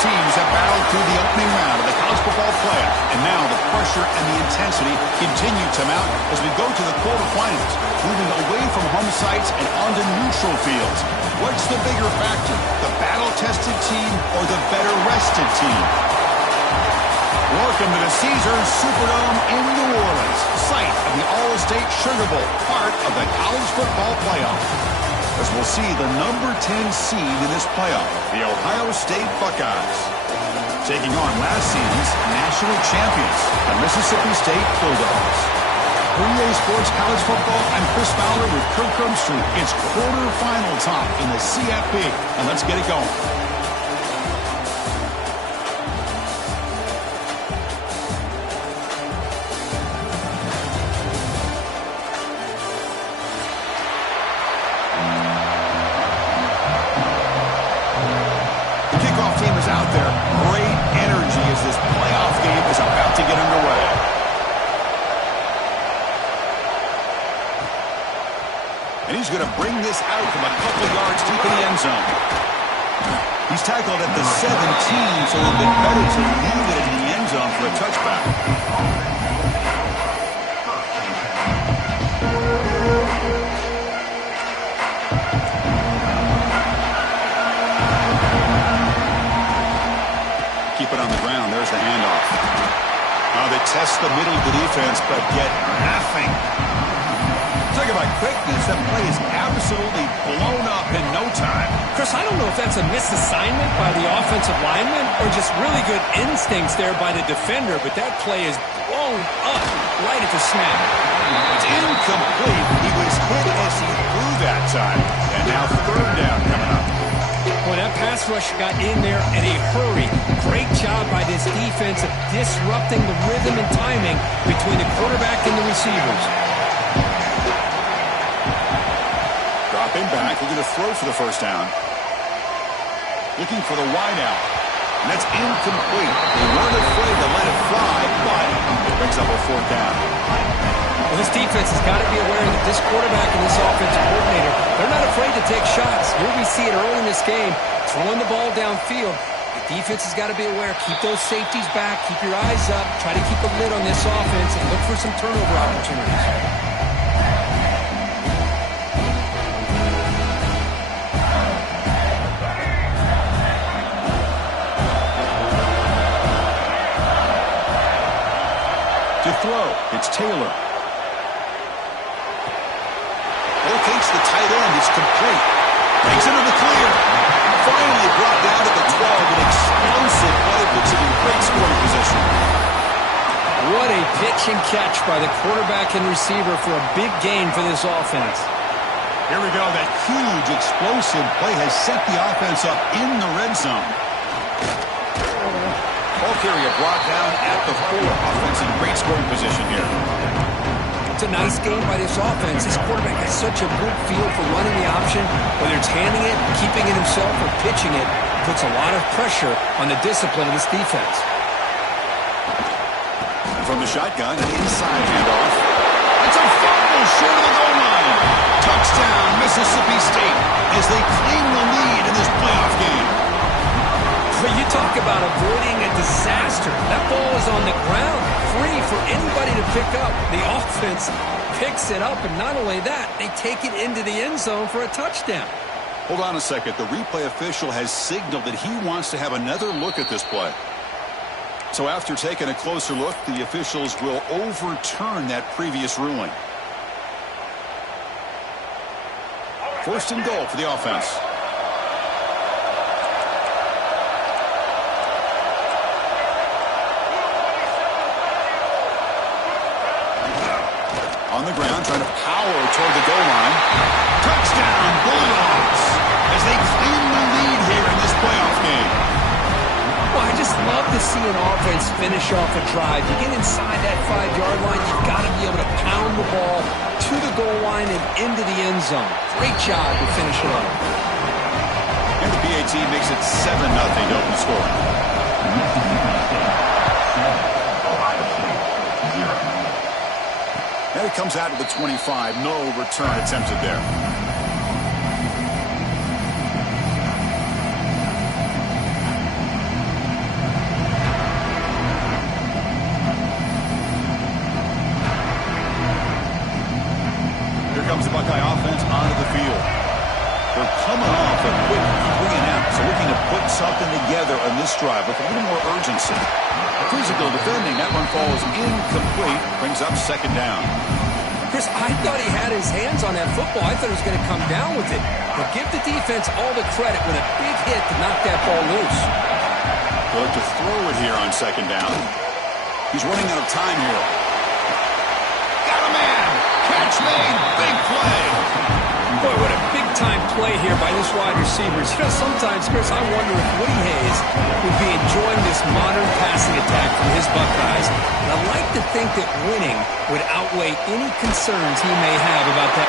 teams have battled through the opening round of the college football playoff, and now the pressure and the intensity continue to mount as we go to the quarterfinals, moving away from home sites and onto neutral fields. What's the bigger factor, the battle-tested team or the better-rested team? Welcome to the Caesars Superdome in New Orleans, site of the All-State Sugar Bowl, part of the college football playoff. As we'll see the number 10 seed in this playoff, the Ohio State Buckeyes, taking on last season's national champions, the Mississippi State Bulldogs. For EA Sports College Football, I'm Chris Fowler with Kirk Herbstreit. It's quarterfinal time in the CFB, and let's get it going. Out there, great energy as this playoff game is about to get underway. And he's going to bring this out from a couple yards deep in the end zone. He's tackled at the 17, so a bit better to leave it in the end zone for a touchback. Keep it on the ground. There's the handoff. They test the middle of the defense, but get nothing. Talk about quickness. That play is absolutely blown up in no time. Chris, I don't know if that's a misassignment by the offensive lineman or just really good instincts there by the defender, but that play is blown up right at the snap. It's incomplete. He was hit as he threw that time. And now third down coming up. Well, that pass rush got in there in a hurry. Great job by this defense of disrupting the rhythm and timing between the quarterback and the receivers. Dropping back, looking to throw for the first down. Looking for the wide out. And that's incomplete. They weren't afraid to let it fly, but it brings up a fourth down. Well, this defense has got to be aware that this quarterback and this offensive coordinator, they're not afraid to take shots. Here we see it early in this game, throwing the ball downfield. The defense has got to be aware. Keep those safeties back. Keep your eyes up. Try to keep a lid on this offense and look for some turnover opportunities. To throw, it's Taylor. Locates the tight end. It's complete. Breaks into the clear. Finally brought down to the 12. An explosive play puts him in great scoring position. What a pitch and catch by the quarterback and receiver for a big gain for this offense. Here we go. That huge explosive play has set the offense up in the red zone. Ball carrier brought down at the 4. Offense in great scoring position here. It's a nice game by this offense. This quarterback has such a good feel for running the option. Whether it's handing it, keeping it himself, or pitching it, puts a lot of pressure on the discipline of this defense. From the shotgun, an inside handoff. It's a fumble short of the goal line. Touchdown, Mississippi State, as they claim the lead in this playoff game. But you talk about avoiding a disaster. That ball is on the ground, free for anybody to pick up. The offense picks it up, and not only that, they take it into the end zone for a touchdown. Hold on a second. The replay official has signaled that he wants to have another look at this play. So after taking a closer look, the officials will overturn that previous ruling. First and goal for the offense. On the ground, trying to power toward the goal line. Touchdown, Bulldogs, as they claim the lead here in this playoff game. Well, I just love to see an offense finish off a drive. You get inside that 5-yard line, you've got to be able to pound the ball to the goal line and into the end zone. Great job to finish it off. And the PAT makes it 7-0 to open scoring. And it comes out to the 25. No return attempted there. this drive with a little more urgency. Physical defending. That one falls incomplete. Brings up second down. Chris, I thought he had his hands on that football. I thought he was going to come down with it. But give the defense all the credit with a big hit to knock that ball loose. They'll have to throw it here on second down. He's running out of time here. Got a man. Catch made. Big play. Boy, what a big-time play here by this wide receiver. You know, sometimes, Chris, I wonder if Woody Hayes would be enjoying this modern passing attack from his Buckeyes. And I like to think that winning would outweigh any concerns he may have about that.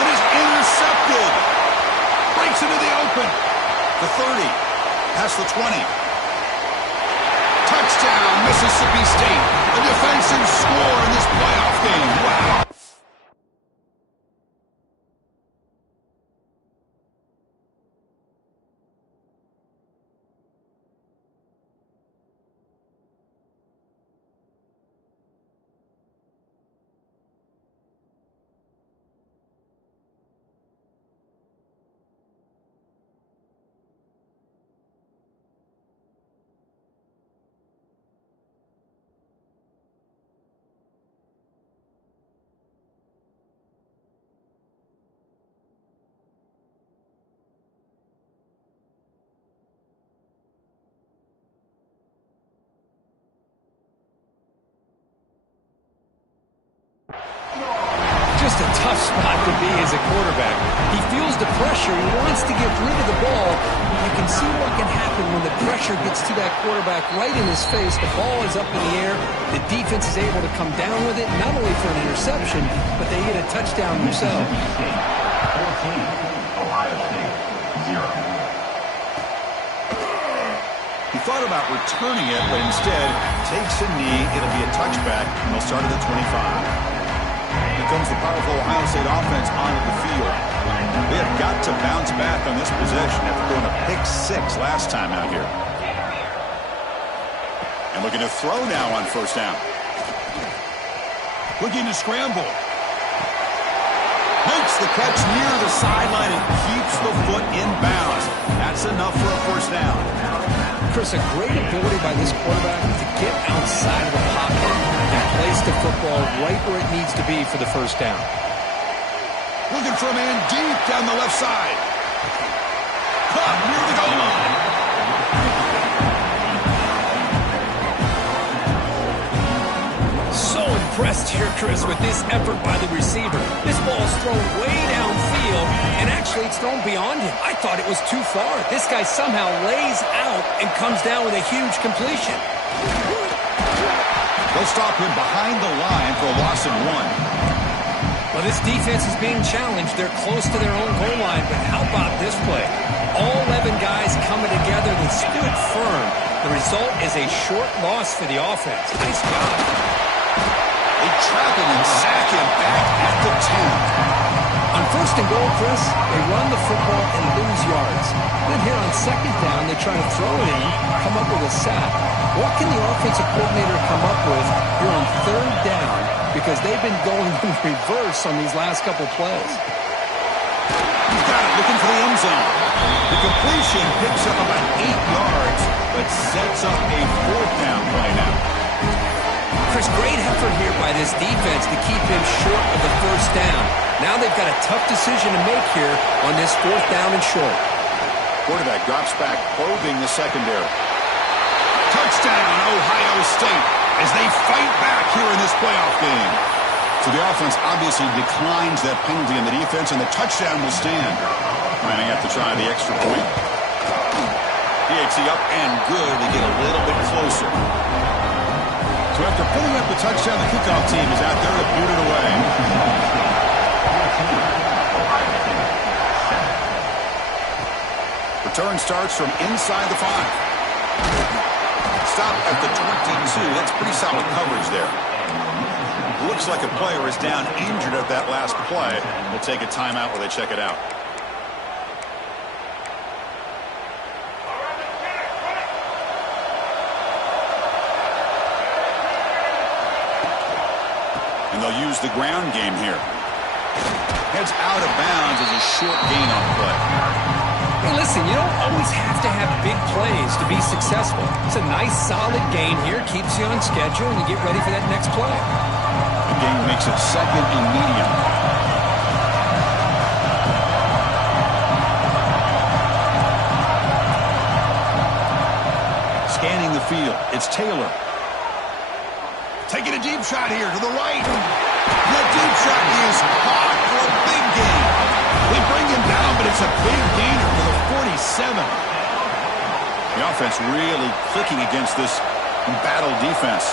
It is intercepted. Breaks into the open. The 30. Past the 20. Touchdown, Mississippi State. A defensive score in this playoff game. Wow. Just a tough spot to be as a quarterback. He feels the pressure. He wants to get rid of the ball. You can see what can happen when the pressure gets to that quarterback right in his face. The ball is up in the air. The defense is able to come down with it, not only for an interception, but they get a touchdown themselves. 14, Ohio State, 0. He thought about returning it, but instead takes a knee. It'll be a touchback, and they'll start at the 25. Here comes the powerful Ohio State offense onto the field. They have got to bounce back on this possession after throwing a pick 6 last time out here. And looking to throw now on first down. Looking to scramble. Makes the catch near the sideline and keeps the foot in bounds. That's enough for a first down. Chris, a great ability by this quarterback to get outside of the pocket and place the football right where it needs to be for the first down. Looking for a man deep down the left side. Caught near the goal line. So impressed here, Chris, with this effort by the receiver. This ball is thrown way downfield, and actually it's thrown beyond him. I thought it was too far. This guy somehow lays out and comes down with a huge completion. They'll stop him behind the line for a loss of 1. Well, this defense is being challenged. They're close to their own goal line, but how about this play? All 11 guys coming together. They stood firm. The result is a short loss for the offense. Nice job. They trap him and sack him back at the 10. On first and goal, Chris, they run the football and lose yards. Then here on second down, they try to throw it in, come up with a sack. What can the offensive coordinator come up with here on third down? Because they've been going in reverse on these last couple plays. He's got it, looking for the end zone. The completion picks up about 8 yards, but sets up a fourth down play now. Chris, great effort here by this defense to keep him short of the first down. Now they've got a tough decision to make here on this fourth down and short. Quarterback drops back, probing the secondary. Touchdown, Ohio State, as they fight back here in this playoff game. So the offense obviously declines that penalty in the defense, and the touchdown will stand. Might have to try the extra point. PAT up and good. They get a little bit closer. So after putting up the touchdown, the kickoff team is out there to boot it away. Return starts from inside the 5. Stop at the 22. That's pretty solid coverage there. Looks like a player is down injured at that last play. We'll take a timeout while they check it out. And they'll use the ground game here. Heads out of bounds as a short gain on the play. Hey, listen, you don't always have to have big plays to be successful. It's a nice, solid gain here. Keeps you on schedule, and you get ready for that next play. The gain makes it 2nd and medium. Scanning the field. It's Taylor. Taking a deep shot here to the right. The deep shot is caught for a big gain. They bring him down, but it's a big gainer to the 47. The offense really clicking against this embattled defense.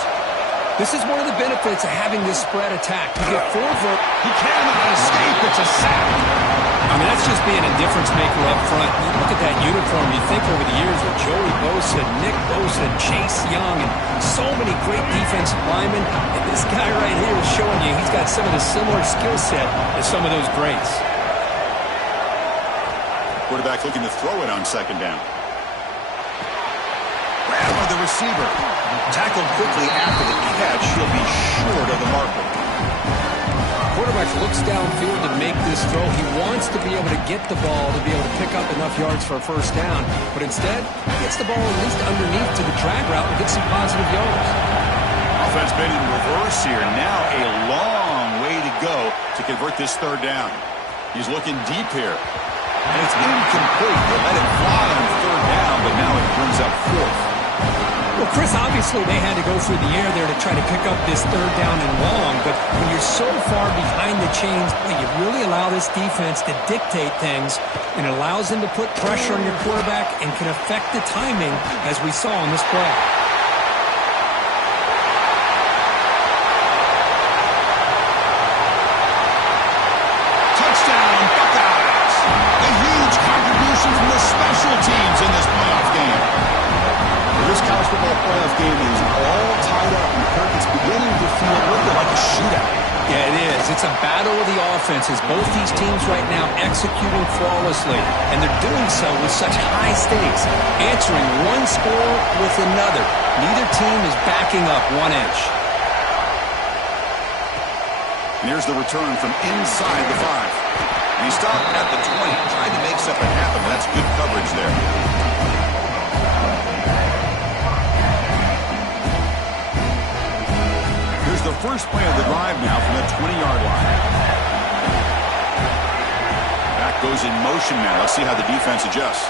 This is one of the benefits of having this spread attack. You get 4 He cannot escape. It's a sack. I mean, that's just being a difference maker up front. You look at that uniform, you think over the years with Joey Bosa, Nick Bosa, Chase Young, and so many great defensive linemen. And this guy right here is showing you he's got some of the similar skill set as some of those greats. Quarterback looking to throw it on 2nd down. Grab by the receiver. Tackled quickly after the catch. He'll be short of the marker. Quarterback looks downfield to make this throw. He wants to be able to get the ball to be able to pick up enough yards for a 1st down. But instead, he gets the ball at least underneath to the drag route and gets some positive yards. Offense been in reverse here. Now a long way to go to convert this 3rd down. He's looking deep here. And it's incomplete. They let it fly on 3rd down, but now it brings up 4th. Well, Chris, obviously they had to go through the air there to try to pick up this 3rd down and long, but when you're so far behind the chains, you really allow this defense to dictate things, and it allows them to put pressure on your quarterback and can affect the timing, as we saw on this play. Touchdown, Buckeyes! A huge contribution from the special teams in this playoff game. This college football playoff game is all tied up, and Kirk, it's beginning to feel a little bit like a shootout. Yeah, it is. It's a battle of the offenses. Both these teams right now executing flawlessly, and they're doing so with such high stakes, answering one score with another. Neither team is backing up 1 inch. And here's the return from inside the 5. And he stopped at the 20, trying to make something happen. That's good coverage there. The first play of the drive now from the 20-yard line. Back goes in motion now. Let's see how the defense adjusts.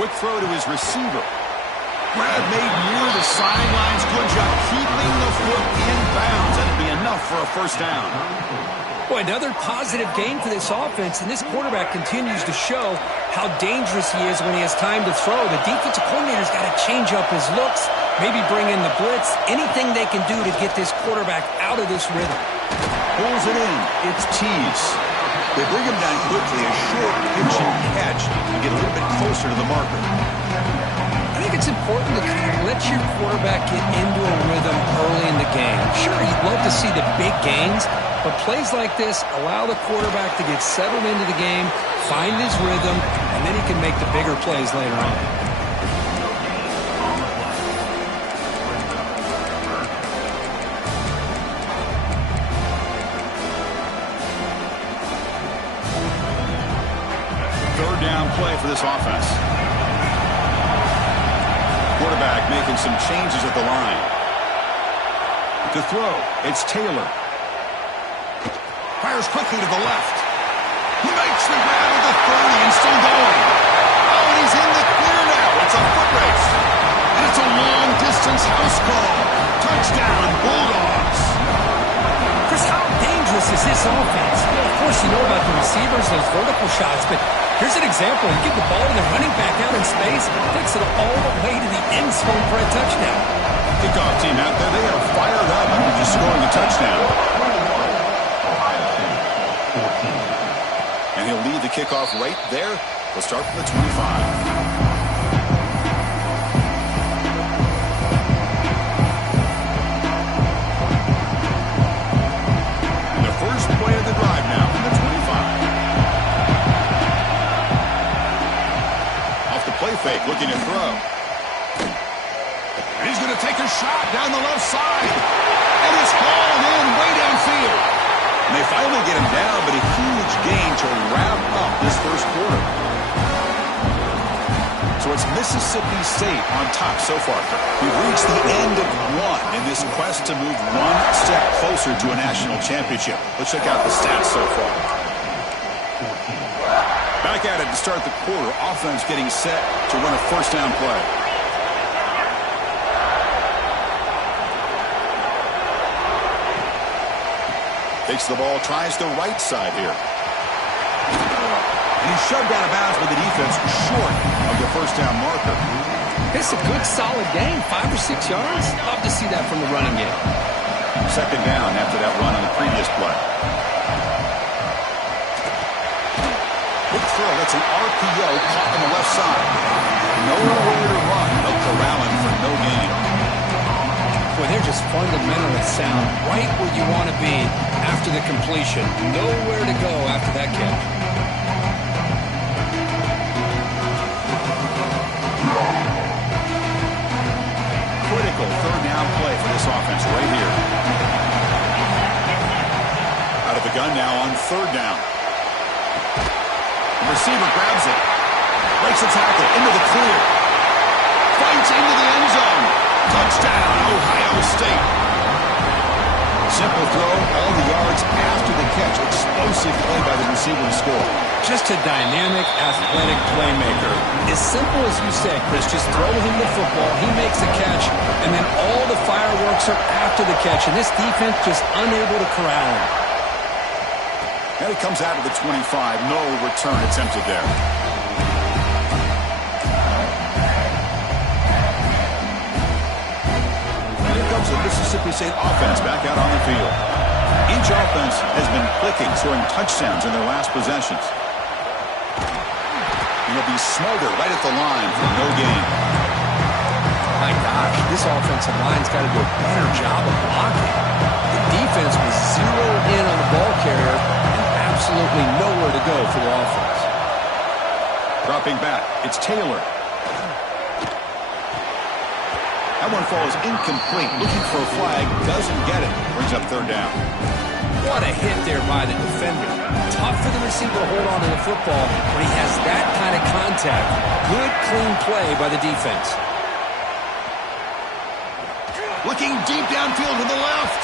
Quick throw to his receiver. Grab made near the sidelines. Good job keeping the foot in bounds. That'll be enough for a 1st down. Boy, another positive gain for this offense, and this quarterback continues to show how dangerous he is when he has time to throw. The defensive coordinator's got to change up his looks, maybe bring in the blitz, anything they can do to get this quarterback out of this rhythm. Pulls it in. It's Tease. They bring him down quickly, a short pitch and catch, to get a little bit closer to the marker. I think it's important to kind of let your quarterback get into a rhythm early in the game. Sure, you'd love to see the big gains, but plays like this allow the quarterback to get settled into the game, find his rhythm, and then he can make the bigger plays later on. Third down play for this offense. Quarterback making some changes at the line. To throw, it's Taylor. Fires quickly to the left. He makes the grab at the 30 and still going. Oh, and he's in the clear now. It's a foot race. And it's a long-distance house call. Touchdown, Bulldogs. Chris, how dangerous is this offense? Well, of course, you know about the receivers, those vertical shots, but here's an example. You give the ball to the running back out in space, takes it all the way to the end zone for a touchdown. Kickoff team out there, they are fired up after just scoring a touchdown. And he'll lead the kickoff right there. We'll start from the 25. Fake, looking to throw. And he's going to take a shot down the left side. And it's hauled in way downfield. And they finally get him down, but a huge gain to wrap up this first quarter. So it's Mississippi State on top so far. We've reached the end of one in this quest to move one step closer to a national championship. Let's check out the stats so far. Back at it to start the quarter. Offense getting set to run a first down play. Takes the ball, tries the right side here. And he's shoved out of bounds with the defense short of the first down marker. It's a good, solid game. 5 or 6 yards. Love to see that from the running game. Second down after that run on the previous play. Quick throw. That's an RPO caught on the left side. Nowhere to run. They'll corral him for no gain. Boy, they're just fundamentally sound. Right where you want to be after the completion. Nowhere to go after that catch. Critical third down play for this offense right here. Out of the gun now on third down. The receiver grabs it. Breaks the tackle into the clear. Fights into the end zone. Touchdown, Ohio State. Simple throw, all the yards after the catch. Explosive play by the receiver to score. Just a dynamic, athletic playmaker. As simple as you said, Chris, just throw him the football, he makes a catch, and then all the fireworks are after the catch, and this defense just unable to corral him. And he comes out of the 25. No return attempted there. Here comes the Mississippi State offense back out on the field. Each offense has been clicking, scoring touchdowns in their last possessions. He'll be smothered right at the line for no gain. My gosh, this offensive line's got to do a better job of blocking. The defense was zeroed in on the ball carrier and absolutely nowhere to go for the offense. Dropping back, it's Taylor. That one falls incomplete. Looking for a flag, doesn't get it. Brings up third down. What a hit there by the defender. Tough for the receiver to hold on to the football when he has that kind of contact. Good, clean play by the defense. Looking deep downfield to the left.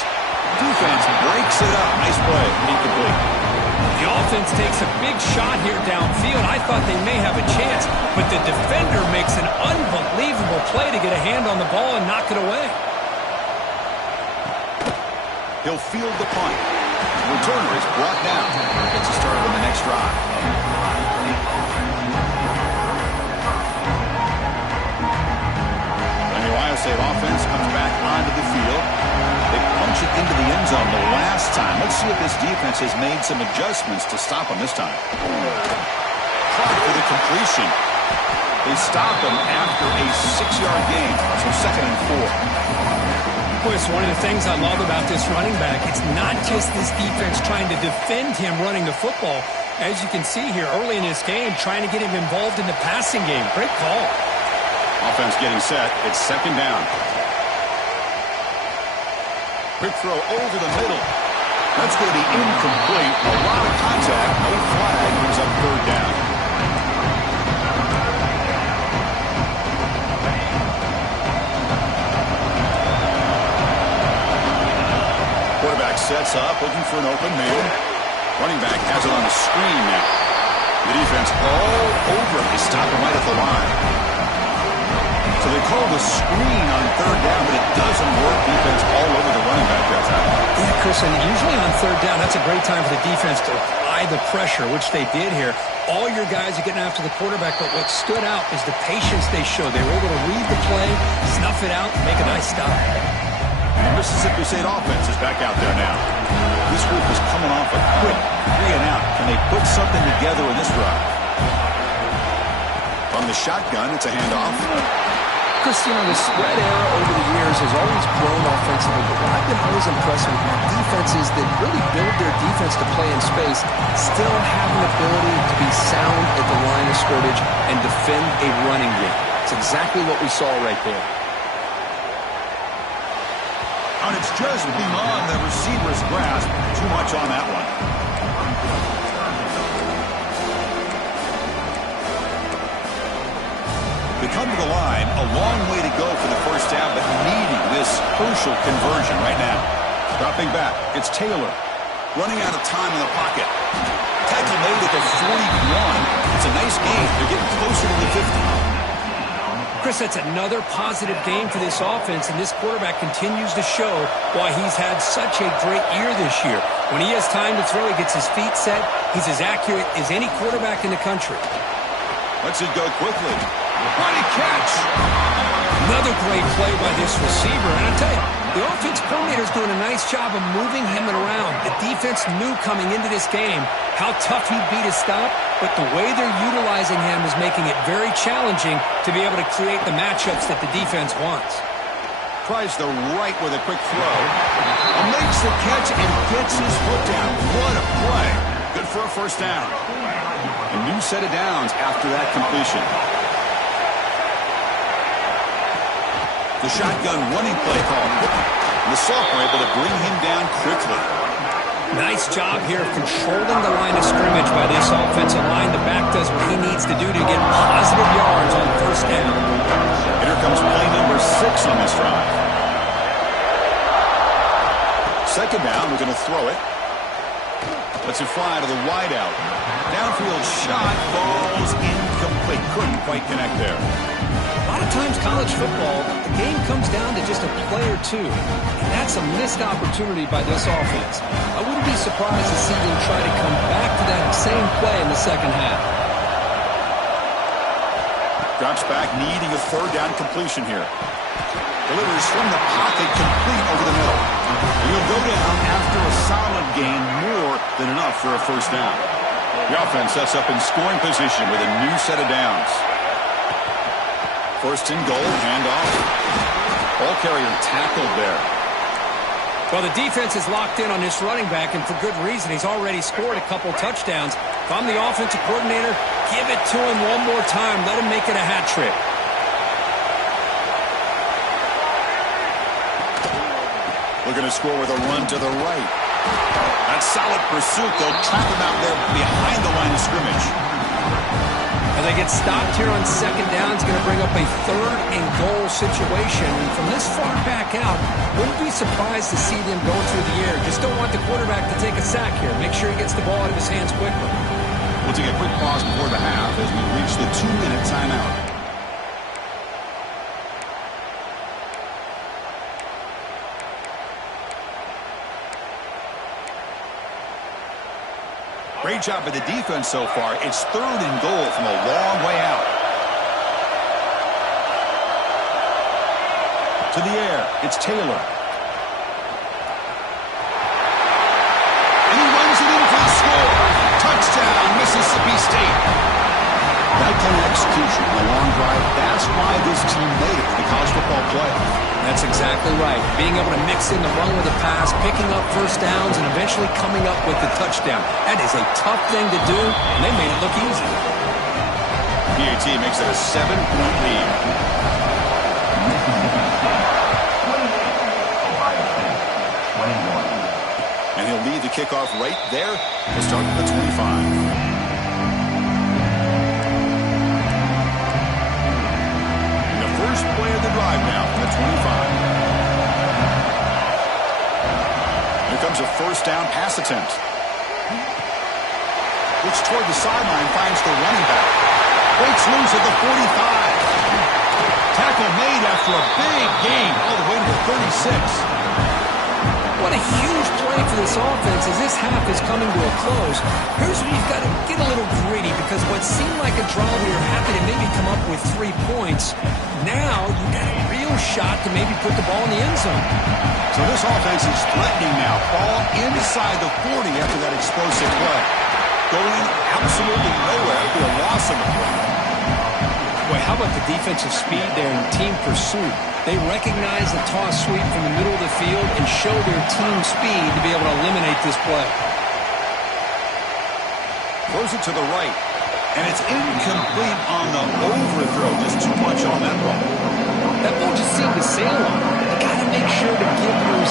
Defense breaks it up. Nice play. Incomplete. The offense takes a big shot here downfield. I thought they may have a chance, but the defender makes an unbelievable play to get a hand on the ball and knock it away. He'll field the punt. The returner is brought down. Gets a start on the next drive. And the Ohio State offense comes back onto the field. They punch it into the end zone the last time. Let's see if this defense has made some adjustments to stop them this time. Caught for the completion. They stop him after a 6-yard gain. So 2nd and 4. Boy, it's one of the things I love about this running back. It's not just this defense trying to defend him running the football. As you can see here early in this game, trying to get him involved in the passing game. Great call. Offense getting set. It's 2nd down. Quick throw over the middle. That's going to be incomplete. A lot of contact. No flag. Brings up third down. Quarterback sets up, looking for an open man. Running back has it on the screen now. The defense all over him. They stop him right at the line. So they call the screen on third down, but it doesn't work. Defense all over the running back that time. Yeah, Chris, and usually on third down, that's a great time for the defense to apply the pressure, which they did here. All your guys are getting after the quarterback, but what stood out is the patience they showed. They were able to read the play, snuff it out, and make a nice stop. The Mississippi State offense is back out there now. This group is coming off a quick 3-and-out. Can they put something together in this drive? From the shotgun, it's a handoff. Chris, you know, the spread era over the years has always grown offensively, but what I've been always impressed with defenses that really build their defense to play in space still have an ability to be sound at the line of scrimmage and defend a running game. It's exactly what we saw right there. And it's just beyond the receiver's grasp. Too much on that one. They come to the line, a long way to go for the first down, but needing this crucial conversion right now. Dropping back, it's Taylor. Running out of time in the pocket. Tackle made at the 41. It's a nice gain. They're getting closer to the 50. Chris, that's another positive game for this offense, and this quarterback continues to show why he's had such a great year this year. When he has time to throw, he gets his feet set. He's as accurate as any quarterback in the country. Lets it go quickly. What a catch! Another great play by this receiver, and I tell you, the offense coordinator is doing a nice job of moving him around. The defense knew coming into this game how tough he'd be to stop, but the way they're utilizing him is making it very challenging to be able to create the matchups that the defense wants. Tries the right with a quick throw. And makes the catch and gets his foot down. What a play. Good for a first down. A new set of downs after that completion. The shotgun running play call. And the sophomore able to bring him down quickly. Nice job here of controlling the line of scrimmage by this offensive line. The back does what he needs to do to get positive yards on first down. And here comes play number 6 on this drive. Second down, we're going to throw it. Lets it fly to the wideout. Downfield shot, ball's incomplete. Couldn't quite connect there. A lot of times college football, the game comes down to just a play or two. And that's a missed opportunity by this offense. I wouldn't be surprised to see them try to come back to that same play in the second half. Drops back, needing a third down completion here. Delivers from the pocket, complete over the middle. He'll go down after a solid gain, more than enough for a first down. The offense sets up in scoring position with a new set of downs. First and goal, handoff. Ball carrier tackled there. Well, the defense is locked in on this running back, and for good reason. He's already scored a couple touchdowns. If I'm the offensive coordinator, give it to him one more time. Let him make it a hat trick. Looking to score with a run to the right. That's solid pursuit. They'll trap him out there behind the line of scrimmage. As they get stopped here on second down, it's going to bring up a third and goal situation. And from this far back out, wouldn't be surprised to see them going through the air. Just don't want the quarterback to take a sack here. Make sure he gets the ball out of his hands quickly. We'll take a quick pause before the half as we reach the 2-minute timeout. Great job by the defense so far. It's third and goal from a long way out. To the air, it's Taylor. And he runs it in for the score. Touchdown, Mississippi State. That kind of execution, a long drive, that's why this team made it to the college football playoff. That's exactly right. Being able to mix in the run with the pass, picking up first downs, and eventually coming up with the touchdown. That is a tough thing to do, and they made it look easy. PAT makes it a 7-point lead. Ohio State, 21. And he'll lead the kickoff right there to start with the 25. First play of the drive now from the 25. Here comes a first down pass attempt. Which toward the sideline finds the running back. Breaks loose at the 45. Tackle made after a big gain all the way to the 36. What a huge play for this offense as this half is coming to a close. Here's where you've got to get a little greedy because what seemed like a draw, we were happy to maybe come up with 3 points. Now you've got a real shot to maybe put the ball in the end zone. So this offense is threatening now. Ball inside the 40 after that explosive play. Going absolutely nowhere after a loss of the play. Boy, how about the defensive speed there and team pursuit? They recognize the toss sweep from the middle of the field and show their team speed to be able to eliminate this play. Throws it to the right. And it's incomplete on the overthrow. Just too much on that ball. That ball just seemed to sail on. You got to make sure to give your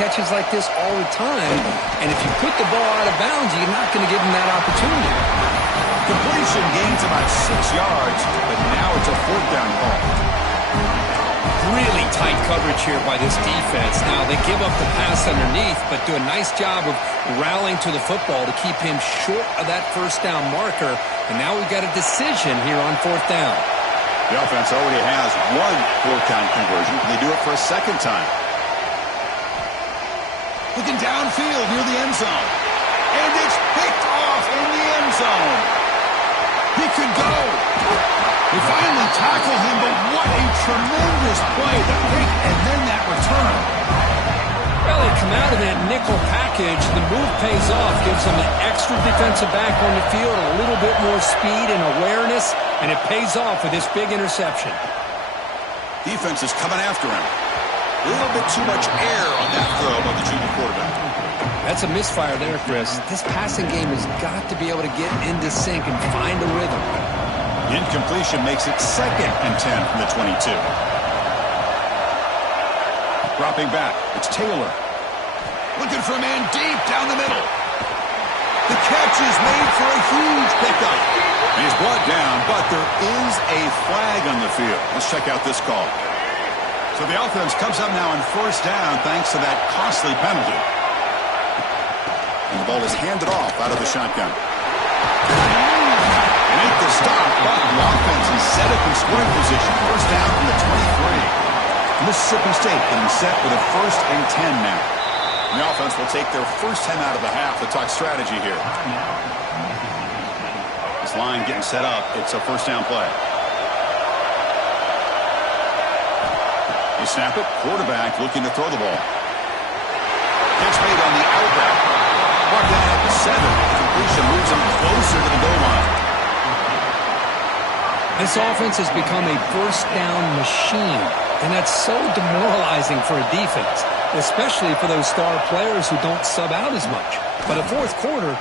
catches like this all the time, and if you put the ball out of bounds, you're not going to give him that opportunity. Completion gains about 6 yards, but now it's a 4th down call. Really tight coverage here by this defense. Now, they give up the pass underneath, but do a nice job of rallying to the football to keep him short of that 1st down marker. And now we've got a decision here on 4th down. The offense already has 1 4th down conversion. They do it for a 2nd time. Looking downfield near the end zone. And it's picked off in the end zone. He could go. They finally tackle him, but what a tremendous play. The pick and then that return. Well, they come out of that nickel package. The move pays off, gives them an extra defensive back on the field, a little bit more speed and awareness, and it pays off with this big interception. Defense is coming after him. A little bit too much air on that throw by the junior quarterback. That's a misfire there, Chris. This passing game has got to be able to get into sync and find a rhythm. The incompletion makes it 2nd and 10 from the 22. Dropping back, it's Taylor. Looking for a man deep down the middle. The catch is made for a huge pickup. And he's brought down, but there is a flag on the field. Let's check out this call. So the offense comes up now on 1st down thanks to that costly penalty. And the ball is handed off out of the shotgun. Make the stop, but the offense is set up in scoring position. 1st down from the 23. Mississippi State getting set with a 1st and 10 now. And the offense will take their first 10 out of the half to talk strategy here. This line getting set up. It's a 1st down play. They snap it. Quarterback looking to throw the ball. Catch made on the out route. Brought down at the 7. Completion moves him closer to the goal line. This offense has become a 1st down machine, and that's so demoralizing for a defense, especially for those star players who don't sub out as much. But the 4th quarter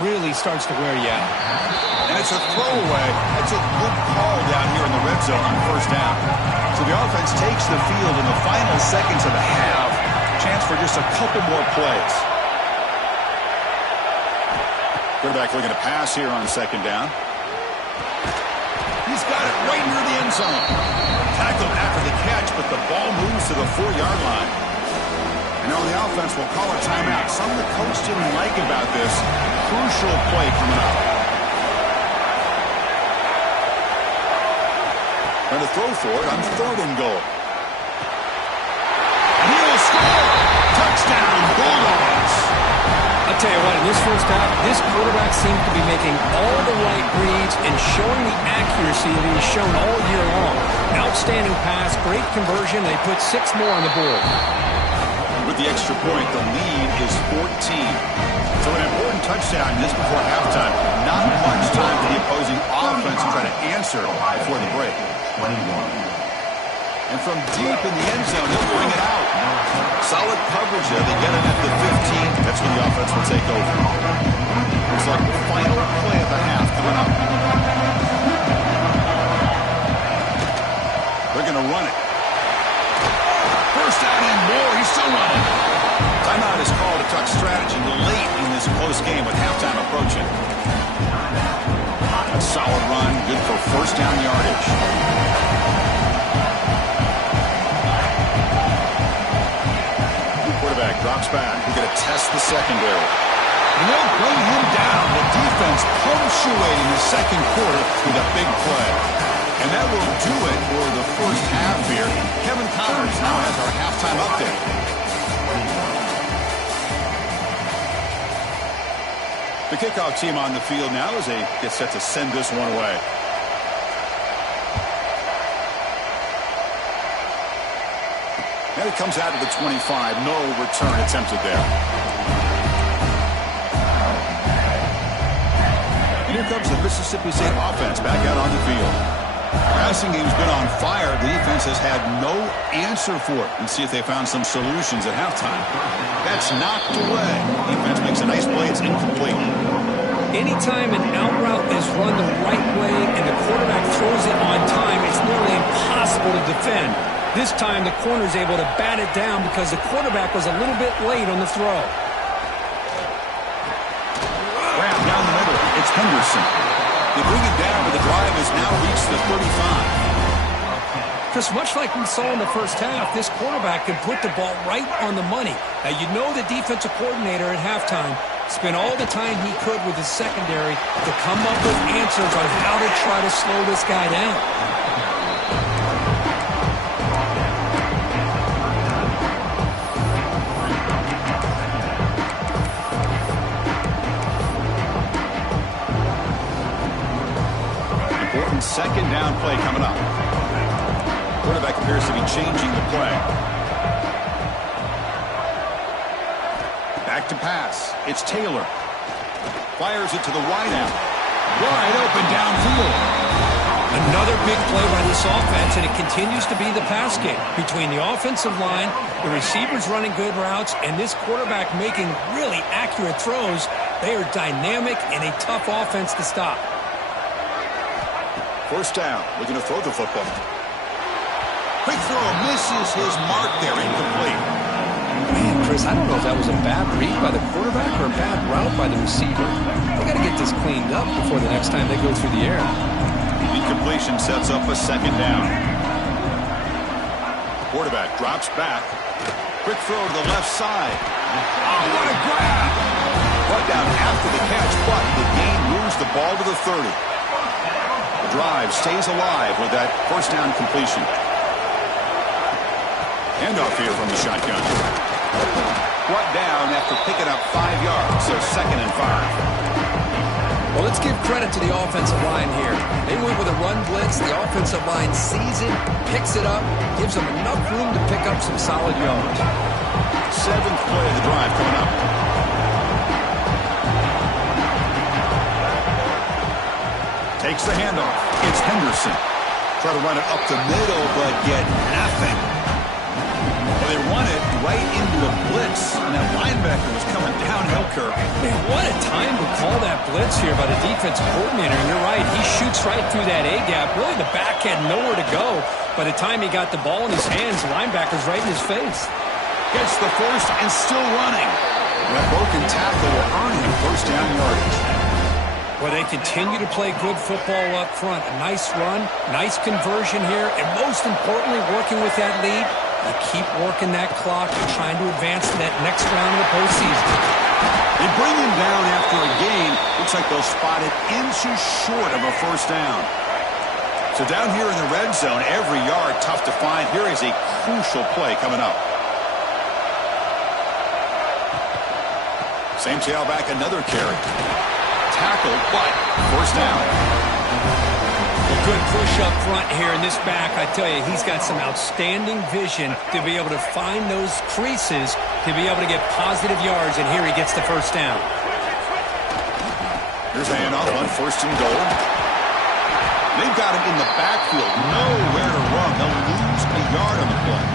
really starts to wear you out. And it's a throwaway. It's a good call down here in the red zone on 1st down. So the offense takes the field in the final seconds of the half. Chance for just a couple more plays. Quarterback looking to pass here on 2nd down. He's got it right near the end zone. Tackled after the catch, but the ball moves to the 4-yard line. And now the offense will call a timeout. Something the coach didn't like about this. Crucial play coming up. Going to throw for it on 3rd and goal. And he will score. Touchdown, Bulldogs. I'll tell you what, in this 1st half, this quarterback seems to be making all the right reads and showing the accuracy that he's shown all year long. Outstanding pass, great conversion. They put 6 more on the board. With the extra point, the lead is 14. So an important touchdown just before halftime. Not much time for the opposing offense to try to answer before the break. 21. And from deep in the end zone, he'll bring it out. Solid coverage there. They get him at the 15. That's when the offense will take over. Looks like the final play of the half coming up. They're going to run it. 1st down and more. He's still running. Timeout is called to talk strategy late in this close game with halftime approaching. A solid run, good for 1st down yardage. Quarterback drops back. We're going to test the secondary. And they'll bring him down. The defense punctuating the 2nd quarter with a big play. And that will do it for the 1st half here. Kevin Connors now has our halftime update. The kickoff team on the field now as they get set to send this one away. And it comes out of the 25. No return attempted there. And here comes the Mississippi State offense back out on the field. Passing game's been on fire. The defense has had no answer for it. And see if they found some solutions at halftime. That's knocked away. Defense makes a nice play. It's incomplete. Anytime an out route is run the right way and the quarterback throws it on time, it's nearly impossible to defend. This time the corner's able to bat it down because the quarterback was a little bit late on the throw. Grab down the middle. It's Henderson. They bring it down, but the drive has now reached the 35. Chris, much like we saw in the first half, this quarterback can put the ball right on the money. Now, you know the defensive coordinator at halftime spent all the time he could with his secondary to come up with answers on how to try to slow this guy down. Important second down play coming up. Quarterback appears to be changing the play. Back to pass. It's Taylor. Fires it to the wide out. Wide open downfield. Another big play by this offense, and it continues to be the pass game between the offensive line, the receivers running good routes, and this quarterback making really accurate throws. They are dynamic and a tough offense to stop. First down. Looking to throw the football. Quick throw. Misses his mark there. Incomplete. Man, Chris, I don't know if that was a bad read by the quarterback or a bad route by the receiver. They got to get this cleaned up before the next time they go through the air. Incompletion sets up a second down. Quarterback drops back. Quick throw to the left side. Oh, what a grab! Brought down after the catch, but the gain moves the ball to the 30. The drive stays alive with that first down completion. Handoff here from the shotgun. Brought down after picking up 5 yards, so 2nd and 5. Well, let's give credit to the offensive line here. They went with a run blitz. The offensive line sees it, picks it up, gives them enough room to pick up some solid yards. 7th play of the drive coming up. Takes the handoff. It's Henderson. Try to run it up the middle, but get nothing. Well, they run it right into a blitz, and that linebacker was coming downhill curve. Man, what a time to call that blitz here by the defensive coordinator. And you're right, he shoots right through that A-gap. Really, the back had nowhere to go. By the time he got the ball in his hands, the linebacker's right in his face. Gets the first and still running. That broken tackle will earn him first down yardage. Well, they continue to play good football up front. A nice run, nice conversion here, and most importantly, working with that lead, you keep working that clock and trying to advance to that next round of the postseason. They bring him down after a gain. Looks like they'll spot it inches short of a first down. So down here in the red zone, every yard tough to find. Here is a crucial play coming up. Same tailback, another carry. Tackled, but first down. A good push up front here in this back. I tell you, he's got some outstanding vision to be able to find those creases, to be able to get positive yards, and here he gets the first down. Here's a handoff on 1st and goal. They've got him in the backfield, nowhere to run. They'll lose a yard on the play.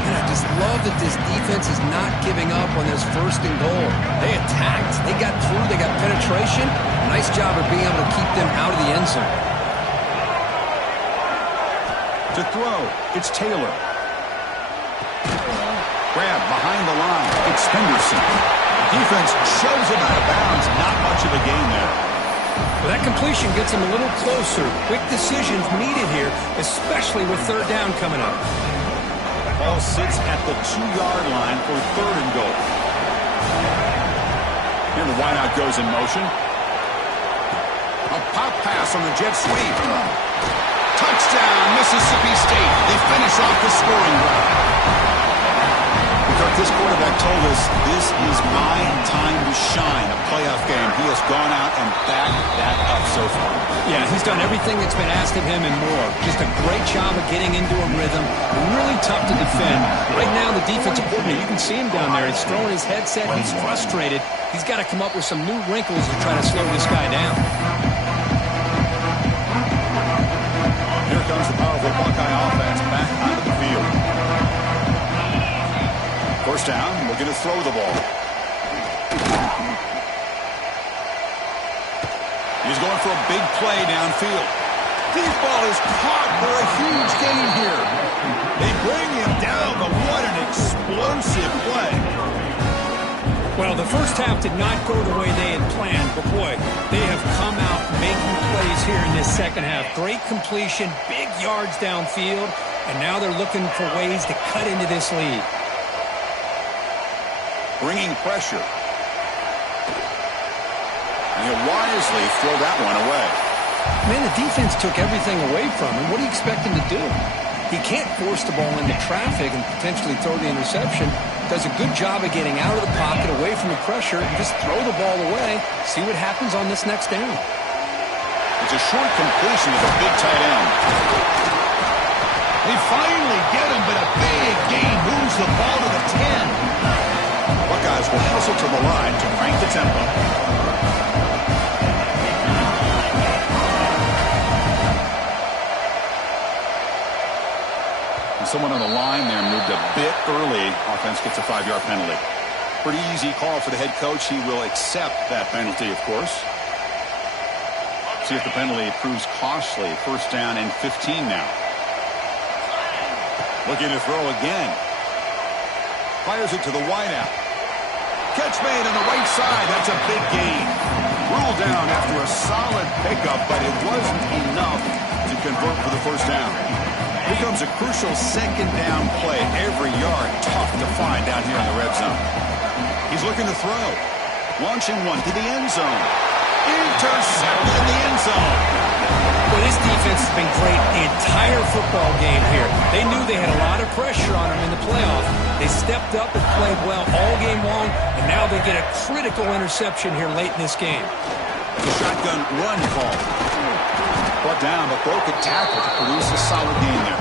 And I just love that this defense is not giving up on this 1st and goal. They attacked, they got through, they got penetration. Nice job of being able to keep them out of the end zone. To throw, it's Taylor. Grab behind the line, it's Henderson. Defense shoves him out of bounds, not much of a gain there. Well, that completion gets him a little closer. Quick decisions needed here, especially with 3rd down coming up. Ball sits at the 2-yard line for 3rd and goal. And the wideout goes in motion. A pop pass on the jet sweep. Touchdown, Mississippi State. They finish off the scoring drive. This quarterback told us this is my time to shine, a playoff game. He has gone out and backed that up so far. Yeah, he's done everything that's been asked of him and more. Just a great job of getting into a rhythm. Really tough to defend. Right now, the defensive coordinator, you can see him down there. He's throwing his headset. He's frustrated. He's got to come up with some new wrinkles to try to slow this guy down. Here comes the powerful Buckeye offense back onto the field. First down, looking to throw the ball. He's going for a big play downfield. Deep ball is caught for a huge gain here. They bring him down, but what an explosive play. Well, the first half did not go the way they had planned, but boy, they have come out making plays here in this second half. Great completion, big yards downfield, and now they're looking for ways to cut into this lead. Bringing pressure. And he'll wisely throw that one away. Man, the defense took everything away from him. What do you expect him to do? He can't force the ball into traffic and potentially throw the interception. Does a good job of getting out of the pocket, away from the pressure, and just throw the ball away. See what happens on this next down. It's a short completion of a big tight end. They finally get him, but a big gain moves the ball to the 10. Buckeyes will hustle to the line to crank the tempo. Someone on the line there moved a bit early. Offense gets a 5-yard penalty. Pretty easy call for the head coach. He will accept that penalty, of course. See if the penalty proves costly. First down and 15 now. Looking to throw again. Fires it to the wideout. Catch made on the right side. That's a big gain. Ruled down after a solid pickup, but it wasn't enough to convert for the first down. Here comes a crucial second down play. Every yard tough to find down here in the red zone. He's looking to throw. Launching one to the end zone. Intercepted in the end zone. Well, this defense has been great the entire football game here. They knew they had a lot of pressure on them in the playoff. They stepped up and played well all game long, and now they get a critical interception here late in this game. The shotgun run call. Brought down, but broken tackle to produce a solid gain there.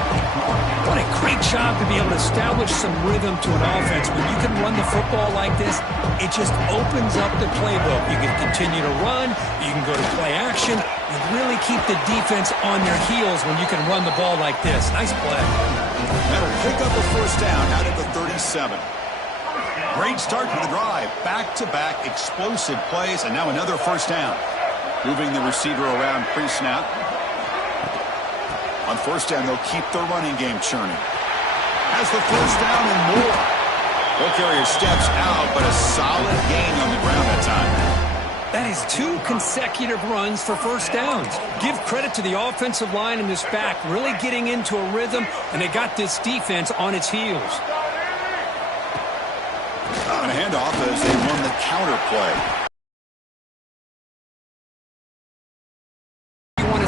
What a great job to be able to establish some rhythm to an offense. When you can run the football like this, it just opens up the playbook. You can continue to run. You can go to play action. You really keep the defense on their heels when you can run the ball like this. Nice play. That'll pick up a first down out at the 37. Great start to the drive. Back-to-back explosive plays, and now another first down. Moving the receiver around pre-snap. On first down, they'll keep their running game churning. Has the first down and more. Ball carrier steps out, but a solid gain on the ground that time. That is 2 consecutive runs for first downs. Give credit to the offensive line and this back, really getting into a rhythm, and they got this defense on its heels. On a handoff as they run the counter play.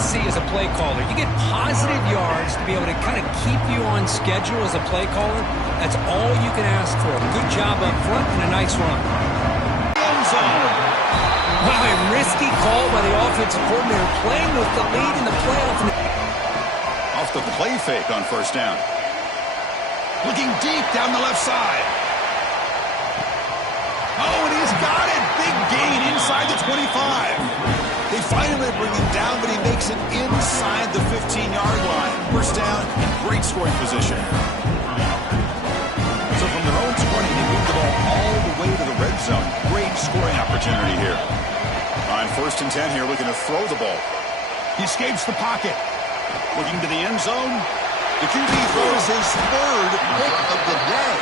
See as a play caller, you get positive yards to be able to kind of keep you on schedule as a play caller. That's all you can ask for. Good job up front and a nice run. End zone. Wow, a risky call by the offensive coordinator, playing with the lead in the playoff. Off the play fake on first down. Looking deep down the left side. Oh, and he's got it. Big gain inside the 25. They finally bring him down, but he makes it inside the 15-yard line. First down, great scoring position. So from their own 20, they move the ball all the way to the red zone. Great scoring opportunity here. On first and 10 here, looking to throw the ball. He escapes the pocket. Looking to the end zone. The QB throws his third pick of the day.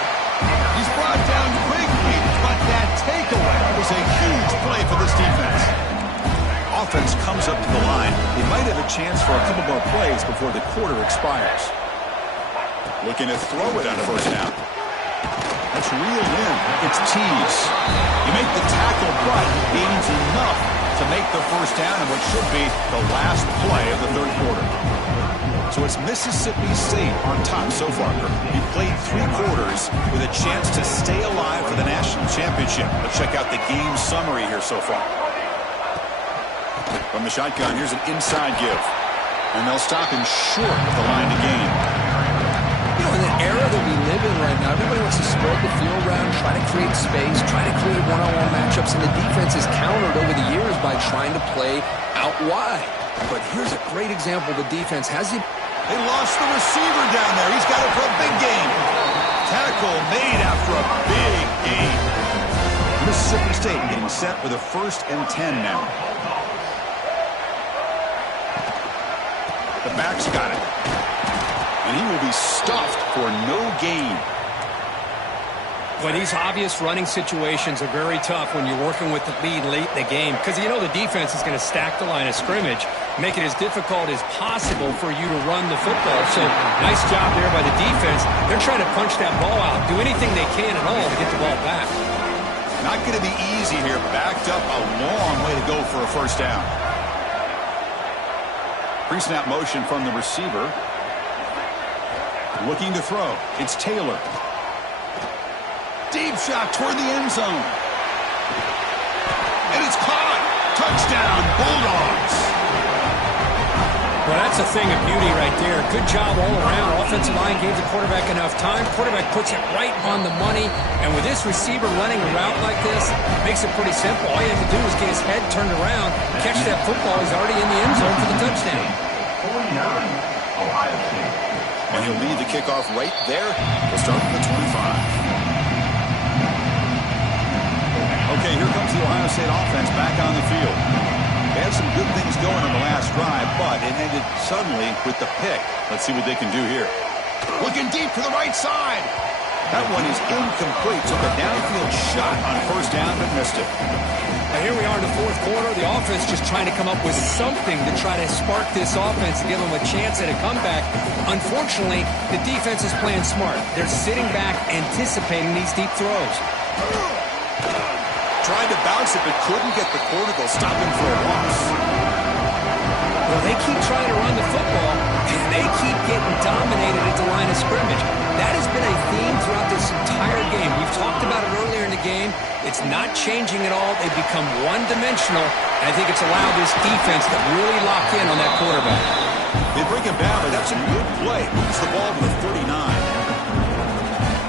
He's brought down quickly, but that takeaway was a huge play for this defense. Offense comes up to the line. They might have a chance for a couple more plays before the quarter expires. Looking to throw it on first down. That's reeled in. It's tease. You make the tackle, but gains enough to make the first down in what should be the last play of the third quarter. So it's Mississippi State on top so far. He played 3 quarters with a chance to stay alive for the national championship. Let's check out the game summary here so far. From the shotgun, here's an inside give. And they'll stop him short of the line to gain. You know, in the era that we live in right now, everybody wants to spread the field around, try to create space, try to create one-on-one matchups, and the defense has countered over the years by trying to play out wide. But here's a great example. The defense has it. They lost the receiver down there. He's got it for a big gain. Tackle made after a big gain. Mississippi State getting set with a first and 10 now. The back's got it. And he will be stuffed for no gain. Well, these obvious running situations are very tough when you're working with the lead late in the game because you know the defense is going to stack the line of scrimmage, make it as difficult as possible for you to run the football. So nice job there by the defense. They're trying to punch that ball out, do anything they can at all to get the ball back. Not going to be easy here. Backed up a long way to go for a first down. Pre-snap motion from the receiver. Looking to throw. It's Taylor. Deep shot toward the end zone. And it's caught. Touchdown, Bulldogs. Well, that's a thing of beauty right there. Good job all around. Offensive line gave the quarterback enough time. Quarterback puts it right on the money. And with this receiver running a route like this, it makes it pretty simple. All you have to do is get his head turned around, catch that football. He's already in the end zone for the touchdown. 49, Ohio State. And he'll lead the kickoff right there. We'll start from the 25. Okay, here comes the Ohio State offense back on the field. They had some good things going on the last drive, but it ended suddenly with the pick. Let's see what they can do here. Looking deep to the right side. That one is incomplete. Took a downfield shot on first down, but missed it. Now here we are in the fourth quarter. The offense just trying to come up with something to try to spark this offense and give them a chance at a comeback. Unfortunately, the defense is playing smart. They're sitting back, anticipating these deep throws. Tried to bounce it, but couldn't get the cortical. Stop him for a loss. Well, they keep trying to run the football, and they keep getting dominated at the line of scrimmage. That has been a theme throughout this entire game. We've talked about it earlier in the game. It's not changing at all. They've become one-dimensional, and I think it's allowed this defense to really lock in on that quarterback. They bring him down, but that's a good play. Moves the ball to the 39.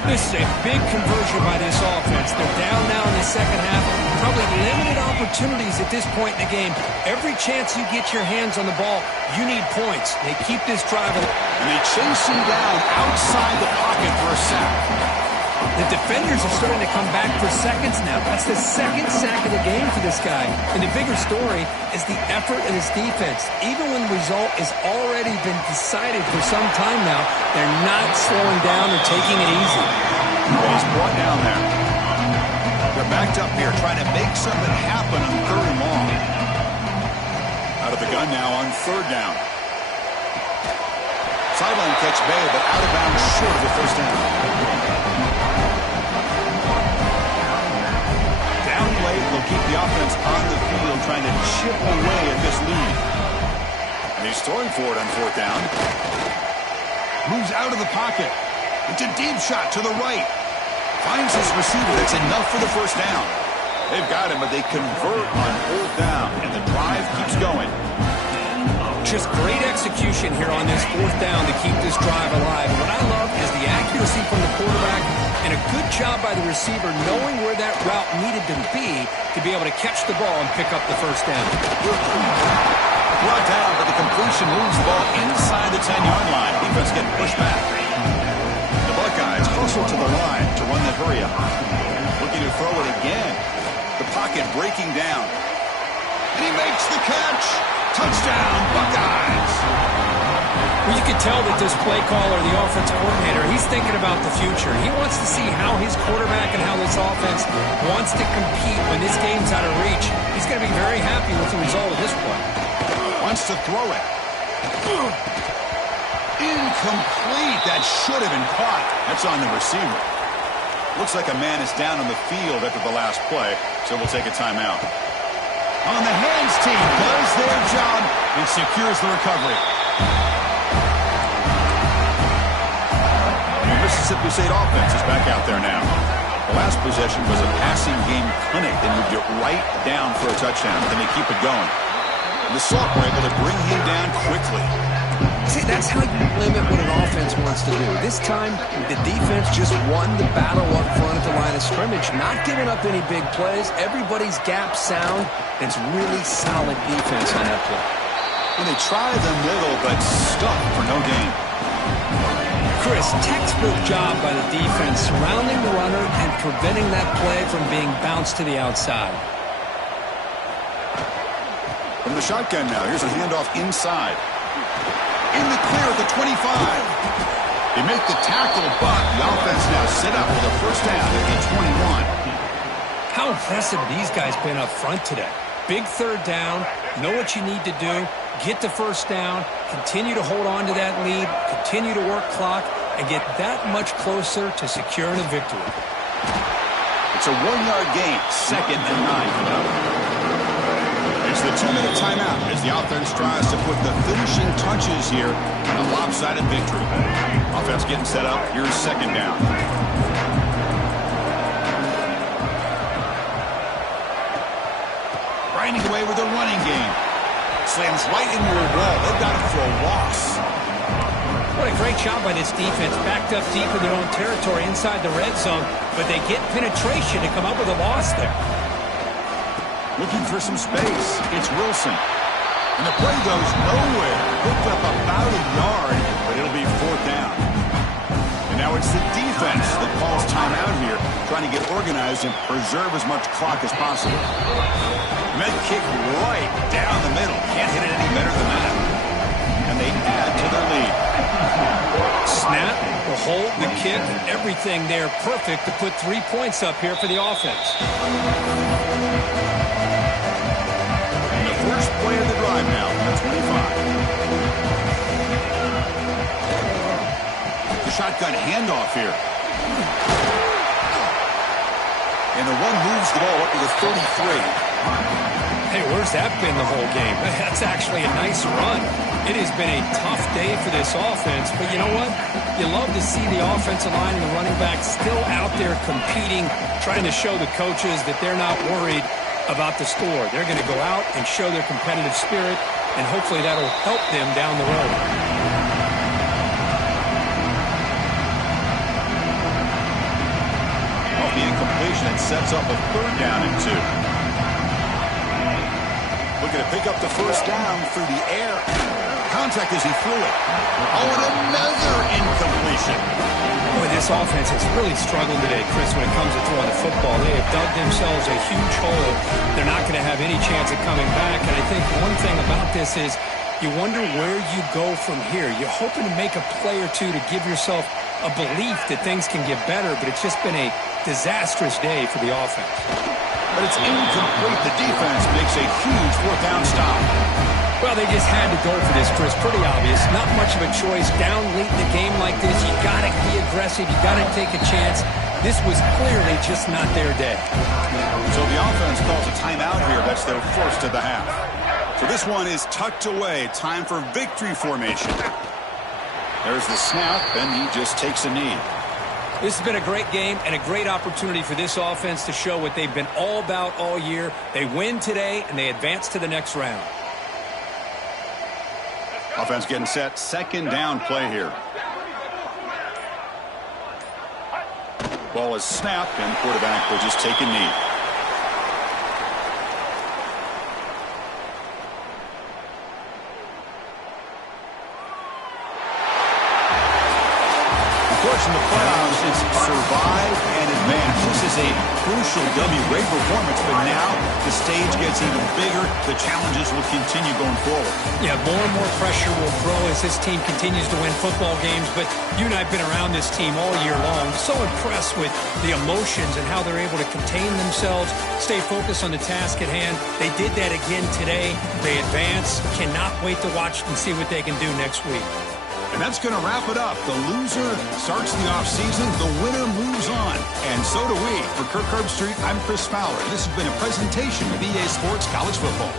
This is a big conversion by this offense. They're down now in the second half. Probably limited opportunities at this point in the game. Every chance you get your hands on the ball, you need points. They keep this drive. And they chase him down outside the pocket for a sack. The defenders are starting to come back for seconds now. That's the second sack of the game for this guy. And the bigger story is the effort of his defense. Even when the result has already been decided for some time now, they're not slowing down or taking it easy. He's brought down there. They're backed up here trying to make something happen on third and long. Out of the gun now on third down. Sideline catch made, but out of bounds short of the first down. They'll keep the offense on the field trying to chip away at this lead. And he's throwing for it on fourth down. Moves out of the pocket. It's a deep shot to the right. Finds his receiver. That's enough for the first down. They've got him, but they convert on fourth down, and the drive keeps going. Just great execution here on this fourth down to keep this drive alive. And what I love is the accuracy from the quarterback and a good job by the receiver knowing where that route needed to be able to catch the ball and pick up the first down. Brought down, but the completion moves the ball inside the 10-yard line. Defense getting pushed back. The Buckeyes hustle to the line to run that hurry up. Looking to throw it again. The pocket breaking down. And he makes the catch. Touchdown, Buckeyes. Well, you can tell that this play caller, the offensive coordinator, he's thinking about the future. He wants to see how his quarterback and how this offense wants to compete when this game's out of reach. He's going to be very happy with the result of this play. Wants to throw it. Incomplete. That should have been caught. That's on the receiver. Looks like a man is down on the field after the last play, so we'll take a timeout. On the hands team does their job and secures the recovery. The Mississippi State offense is back out there now. The last possession was a passing game clinic. They moved it right down for a touchdown. Then they keep it going. The Salt were able to bring him down quickly. See, that's how you limit what an offense wants to do. This time, the defense just won the battle up front at the line of scrimmage, not giving up any big plays. Everybody's gap sound. It's really solid defense on that play. And they try the middle, but stuck for no gain. Chris, textbook job by the defense, surrounding the runner and preventing that play from being bounced to the outside. From the shotgun now, here's a handoff inside. In the clear at the 25. They make the tackle, but the offense now set up with a first down at the 21. How impressive these guys been up front today. Big third down, know what you need to do, get the first down, continue to hold on to that lead, continue to work clock, and get that much closer to securing a victory. It's a 1-yard gain, 2nd and 9 coming up. It's the 2-minute timeout as the offense tries to put the finishing touches here in a lopsided victory. Offense getting set up. Here's 2nd down. Grinding away with a running game. Slams right into a wall. They've got it for a loss. What a great job by this defense. Backed up deep in their own territory inside the red zone, but they get penetration to come up with a loss there. Looking for some space. It's Wilson. And the play goes nowhere. Picked up about a yard, but it'll be 4th down. And now it's the defense that calls timeout here, trying to get organized and preserve as much clock as possible. Med kick right down the middle. Can't hit it any better than that. And they add to their lead. Snap, the hold, the kick, everything there perfect to put 3 points up here for the offense. And the first play of the drive now from the 25. The shotgun handoff here. And the one moves the ball up to the 33. Hey, where's that been the whole game? That's actually a nice run. It has been a tough day for this offense, but you know what? You love to see the offensive line and the running back still out there competing, trying to show the coaches that they're not worried about the score. They're going to go out and show their competitive spirit, and hopefully that'll help them down the road. Off the incompletion, it sets up a 3rd down and 2. Looking to pick up the first down through the air. Contact as he threw it. Oh, and another incompletion. Boy, this offense has really struggled today, Chris, when it comes to throwing the football. They have dug themselves a huge hole. They're not going to have any chance of coming back. And I think one thing about this is you wonder where you go from here. You're hoping to make a play or two to give yourself a belief that things can get better, but it's just been a disastrous day for the offense. But it's incomplete. The defense makes a huge 4th down stop. Well, they just had to go for this, Chris. Pretty obvious. Not much of a choice. Down late in the game like this, you got to be aggressive. You got to take a chance. This was clearly just not their day. So the offense calls a timeout here. That's their first of the half. So this one is tucked away. Time for victory formation. There's the snap, and he just takes a knee. This has been a great game and a great opportunity for this offense to show what they've been all about all year. They win today, and they advance to the next round. Offense getting set. 2nd down play here. Ball is snapped, and the quarterback will just take a knee. Of course, in the playoffs, it's survive and advance. This is a crucial W. Great performance, but now the stage gets even bigger. The challenges will continue going forward. Yeah, more and more pressure will grow as this team continues to win football games, but you and I have been around this team all year long. So impressed with the emotions and how they're able to contain themselves, stay focused on the task at hand. They did that again today. They advance. Cannot wait to watch and see what they can do next week. And that's going to wrap it up. The loser starts the offseason. The winner moves on. And so do we. For Kirk Herbstreit, I'm Chris Fowler. This has been a presentation of EA Sports College Football.